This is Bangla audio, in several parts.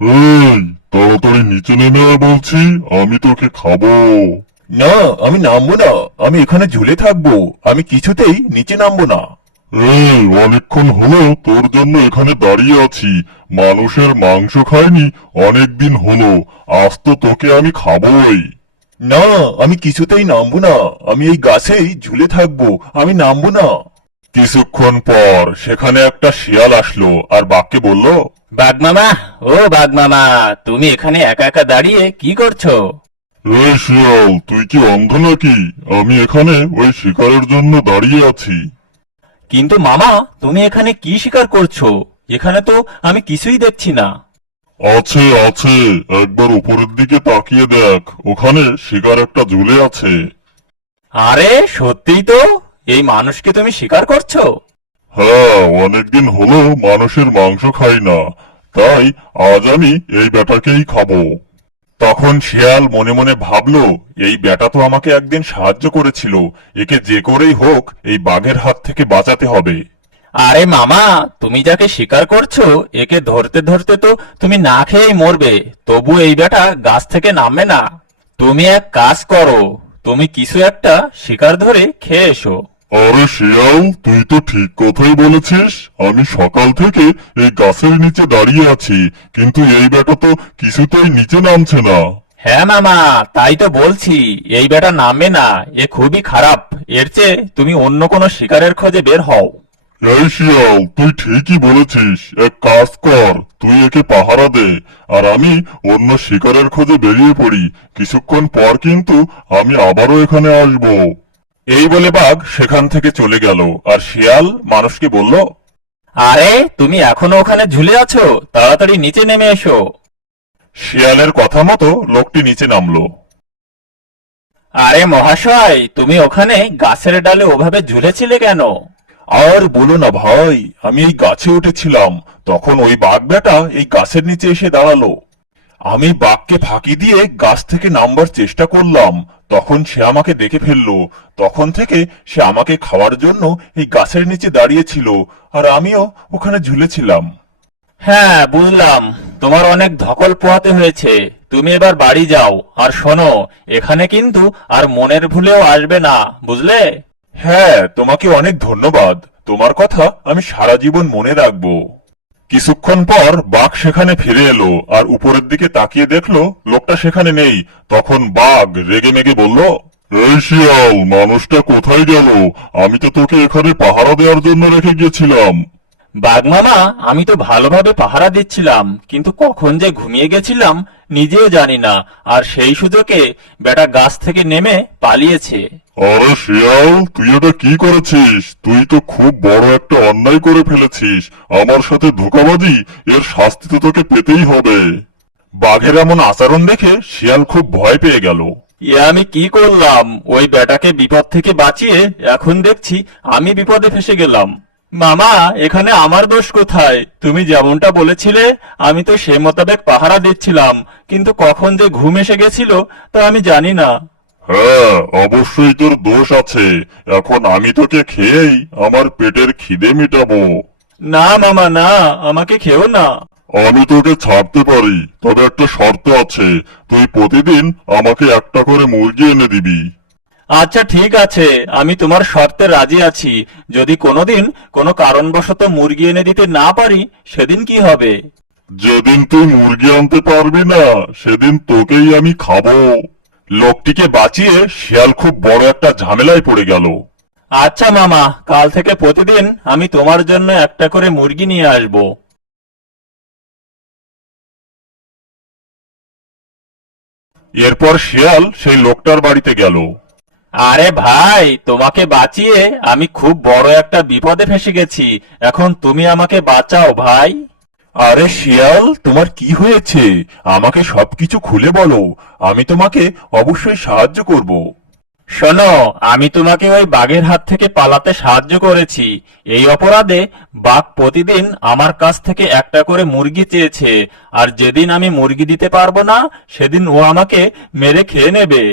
এই, তাড়াতাড়ি নিচে নেমে আয় বলছি, আমি তোকে খাবো। না, আমি নামবো না। আমি এখানে ঝুলে থাকবো। আমি কিছুতেই নিচে নামবো না। এই, অনেকক্ষণ হলো তোর জন্য এখানে দাঁড়িয়ে আছি। মানুষের মাংস খাইনি অনেকদিন হলো। আজ তো তোকে আমি খাবোই। না, আমি কিছুতেই নামবো না। আমি এই গাছেই ঝুলে থাকবো। আমি নামবো না। কিছুক্ষণ পর সেখানে একটা শিয়াল আসলো আর বাঘকে বলল, বাঘমামা, ও বাঘমামা, তুমি এখানে একা একা দাঁড়িয়ে কি করছো? এই শিয়াল, তুই কি অন্ধ নাকি? আমি এখানে ওই শিকারের জন্য দাঁড়িয়ে আছি। কিন্তু মামা, তুমি এখানে কি শিকার করছো? এখানে তো আমি কিছুই দেখছি না। আছে আছে, একবার উপরের দিকে তাকিয়ে দেখ, ওখানে শিকার একটা ঝুলে আছে। আরে সত্যিই তো, এই মানুষকে তুমি শিকার করছো? হ্যাঁ, অনেকদিন হলো মানুষের মাংস খাই না, তাই আজ আমি এই বেটাকেই খাবো। তখন শিয়াল মনে মনে ভাবলো, এই বেটা তো আমাকে একদিন সাহায্য করেছিল, একে যে করেই হোক এই বাঘের হাত থেকে বাঁচাতে হবে। আরে মামা, তুমি যাকে শিকার করছো একে ধরতে ধরতে তো তুমি না খেয়েই মরবে। তবু এই বেটা গাছ থেকে নামবে না। তুমি এক কাজ করো, তুমি কিছু একটা শিকার ধরে খেয়ে এসো। আরে শিয়াল, তুই তো ঠিক কথাই বলেছিস। আমি সকাল থেকে এই গাছের নিচে দাঁড়িয়ে আছি, কিন্তু এই বেটা তো কিছুতেই নিচে নামছে না। হ্যাঁ মামা, তাই তো বলছি, এই বেটা নামবে না। এ খুবই খারাপ। এর চেয়ে তুমি অন্য কোনো শিকারের খোঁজে বের হও। এই শিয়াল, তুই ঠিকই বলেছিস। এক কাজ কর, তুই একে পাহারা দে, আর আমি অন্য শিকারের খোঁজে বেরিয়ে পড়ি। কিছুক্ষণ পর কিন্তু আমি আবারও এখানে আসব। এই বলে বাঘ সেখান থেকে চলে গেল, আর শিয়াল মানুষকে বলল, আরে তুমি এখনো ওখানে ঝুলে আছো, তাড়াতাড়ি নিচে নেমে এসো। শিয়ালের কথা মতো লোকটি নিচে নামলো। আরে মহাশয়, তুমি ওখানে গাছের ডালে ওভাবে ঝুলেছিলে কেন? আর বলো না ভাই, আমি এই গাছে উঠেছিলাম। তখন ওই বাঘ বেটা এই গাছের নিচে এসে দাঁড়ালো। আমি বাঘকে ফাঁকি দিয়ে গাছ থেকে নামবার চেষ্টা করলাম। তখন সে আমাকে দেখে ফেললো। তখন থেকে সে আমাকে খাওয়ার জন্য এই গাছের নিচে দাঁড়িয়েছিল, আর আমিও ওখানে ঝুলেছিলাম। হ্যাঁ বুঝলাম, তোমার অনেক ধকল পোহাতে হয়েছে। তুমি এবার বাড়ি যাও, আর শোনো, এখানে কিন্তু আর মনের ভুলেও আসবে না, বুঝলে? হ্যাঁ, তোমাকে অনেক ধন্যবাদ। তোমার কথা আমি সারা জীবন মনে রাখবো। কিছুক্ষণ পর বাঘ সেখানে ফিরে এলো, আর উপরের দিকে তাকিয়ে দেখলো লোকটা সেখানে নেই। তখন বাঘ রেগে মেগে বলল, এই শিয়াল, মানুষটা কোথায় গেল? আমি তো তোকে এখানে পাহারা দেওয়ার জন্য রেখে গিয়েছিলাম। বাঘমামা, আমি তো ভালোভাবে পাহারা দিচ্ছিলাম, কিন্তু কখন যে ঘুমিয়ে গেছিলাম নিজেও জানি না। আর সেই সুযোগে বেটা গাছ থেকে নেমে পালিয়েছে। আরে শিয়াল, তুই এটা কি করেছিস? তুই তো খুব বড় একটা অন্যায় করে ফেলেছিস। আমার সাথে ধোঁকাবাজি, এর শাস্তি তো তোকে পেতেই হবে। বাঘের এমন আচরণ দেখে শিয়াল খুব ভয় পেয়ে গেল। এ আমি কি করলাম? ওই বেটাকে বিপদ থেকে বাঁচিয়ে এখন দেখছি আমি বিপদে ফেসে গেলাম। মামা, এখানে আমার দোষ কোথায়? তুমি যেমনটা বলেছিলে আমি তো সে মোতাবেক পাহারা দিচ্ছিলাম, কিন্তু কখন যে ঘুম এসে গেছিল তা আমি জানি না। হ্যাঁ, অবশ্যই তোর দোষ আছে। এখন আমি তোকে খেয়েই আমার পেটের খিদে মেটাবো। না মামা, না, আমাকে খেও না। আমি তোকে ছাড়তে পারি, তবে একটা শর্ত আছে। তুই প্রতিদিন আমাকে একটা করে মুরগি এনে দিবি। আচ্ছা ঠিক আছে, আমি তোমার শর্তে রাজি আছি। যদি কোনোদিন কোনো কারণবশত মুরগি এনে দিতে না পারি, সেদিন কি হবে? যেদিন তুই মুরগি আনতে পারবি না, সেদিন তোকেই আমি খাবো। লোকটিকে বাঁচিয়ে শিয়াল খুব বড় একটা ঝামেলায় পড়ে গেল। আচ্ছা মামা, কাল থেকে প্রতিদিন আমি তোমার জন্য একটা করে মুরগি নিয়ে আসব। এরপর শিয়াল সেই লোকটার বাড়িতে গেল। আরে ভাই, তোমাকে বাঁচিয়ে আমি খুব বড় একটা বিপদে ফেসে গেছি। এখন তুমি আমাকে বাঁচাও ভাই। আরে শিয়াল, তোমার কি হয়েছে? আমাকে সবকিছু খুলে বলো। আমি তোমাকে অবশ্যই সাহায্য করব। শোনো, আমি তোমাকে ওই বাঘের হাত থেকে পালাতে সাহায্য করেছি। এই অপরাধে বাঘ প্রতিদিন আমার কাছ থেকে একটা করে মুরগি চেয়েছে, আর যেদিন আমি মুরগি দিতে পারবো না সেদিন ও আমাকে মেরে খেয়ে নেবে।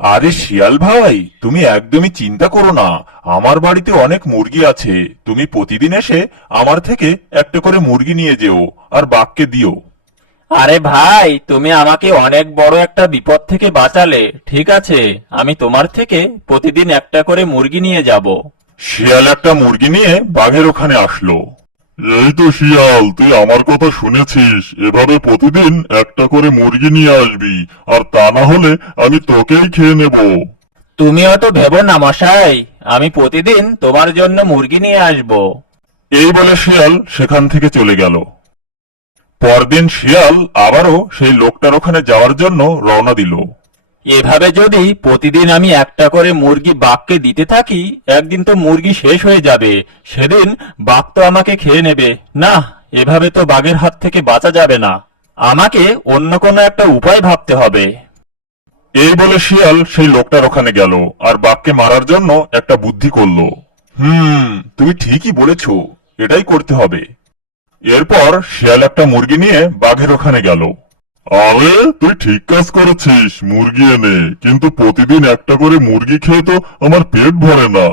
আরে শিয়াল ভাই, তুমি একদমই চিন্তা করো না। আমার বাড়িতে অনেক মুরগি আছে। তুমি প্রতিদিন এসে আমার থেকে একটা করে মুরগি নিয়ে যেও, আর বাঘকে দিও। আরে ভাই, তুমি আমাকে অনেক বড় একটা বিপদ থেকে বাঁচালে। ঠিক আছে, আমি তোমার থেকে প্রতিদিন একটা করে মুরগি নিয়ে যাব। শিয়াল একটা মুরগি নিয়ে বাঘের ওখানে আসলো। এই তো শিয়াল, তুই আমার কথা শুনেছিস, এভাবে প্রতিদিন একটা করে মুরগি নিয়ে আসবি, আর তা না হলে আমি তোকেই খেয়ে নেব। তুমি অত ভেবো না মশাই, আমি প্রতিদিন তোমার জন্য মুরগি নিয়ে আসব। এই বলে শিয়াল সেখান থেকে চলে গেল। পরদিন শিয়াল আবারও সেই লোকটার ওখানে যাওয়ার জন্য রওনা দিল। এভাবে যদি প্রতিদিন আমি একটা করে মুরগি বাঘকে দিতে থাকি, একদিন তো মুরগি শেষ হয়ে যাবে। সেদিন বাঘ তো আমাকে খেয়ে নেবে। না, এভাবে তো বাঘের হাত থেকে বাঁচা যাবে না। আমাকে অন্য কোনো একটা উপায় ভাবতে হবে। এই বলে শিয়াল সেই লোকটার ওখানে গেল আর বাঘকে মারার জন্য একটা বুদ্ধি করলো। তুমি ঠিকই বলেছ, এটাই করতে হবে। এরপর শিয়াল একটা মুরগি নিয়ে বাঘের ওখানে গেল। আরে তুই ঠিক কাজ করেছিস মুরগি এনে, কিন্তু প্রতিদিন একটা করে মুরগি খেয়ে তো আমার পেট ভরে না।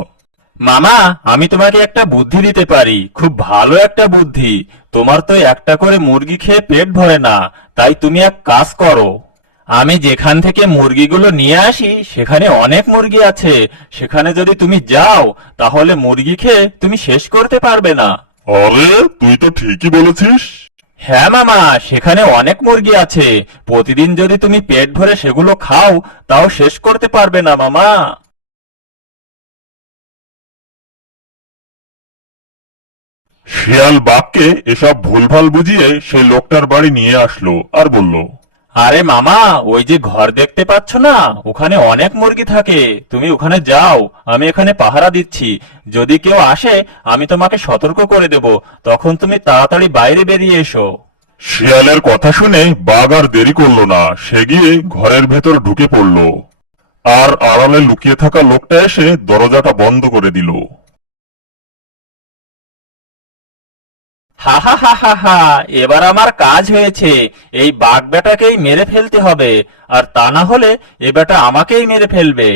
মামা, আমি তোমাকে একটা বুদ্ধি দিতে পারি, খুব ভালো একটা বুদ্ধি। তোমার তো একটা করে মুরগি খেয়ে পেট ভরে না, তাই তুমি এক কাজ করো। আমি যেখান থেকে মুরগিগুলো নিয়ে আসি সেখানে অনেক মুরগি আছে। সেখানে যদি তুমি যাও, তাহলে মুরগি খেয়ে তুমি শেষ করতে পারবে না। আরে তুই তো ঠিকই বলেছিস। হ্যাঁ মামা, সেখানে অনেক মুরগি আছে। প্রতিদিন যদি তুমি পেট ভরে সেগুলো খাও, তাও শেষ করতে পারবে না মামা। শিয়াল বাঘকে এসব ভুলভাল বুঝিয়ে সেই লোকটার বাড়ি নিয়ে আসলো আর বলল, আরে মামা, ওই যে ঘর দেখতে পাচ্ছ না, ওখানে অনেক মুরগি থাকে। তুমি ওখানে যাও, আমি এখানে পাহারা দিচ্ছি। যদি কেউ আসে, আমি তোমাকে সতর্ক করে দেব। তখন তুমি তাড়াতাড়ি বাইরে বেরিয়ে এসো। শিয়ালের কথা শুনে বাঘ আর দেরি করলো না, সে গিয়ে ঘরের ভেতর ঢুকে পড়ল। আর আড়ালে লুকিয়ে থাকা লোকটা এসে দরজাটা বন্ধ করে দিল। হা হা হা হা হা, এবার আমার কাজ হয়েছে। এই বাঘ বেটাকেই মেরে ফেলতে হবে, আর তা না হলে এ বেটা আমাকেই মেরে ফেলবে।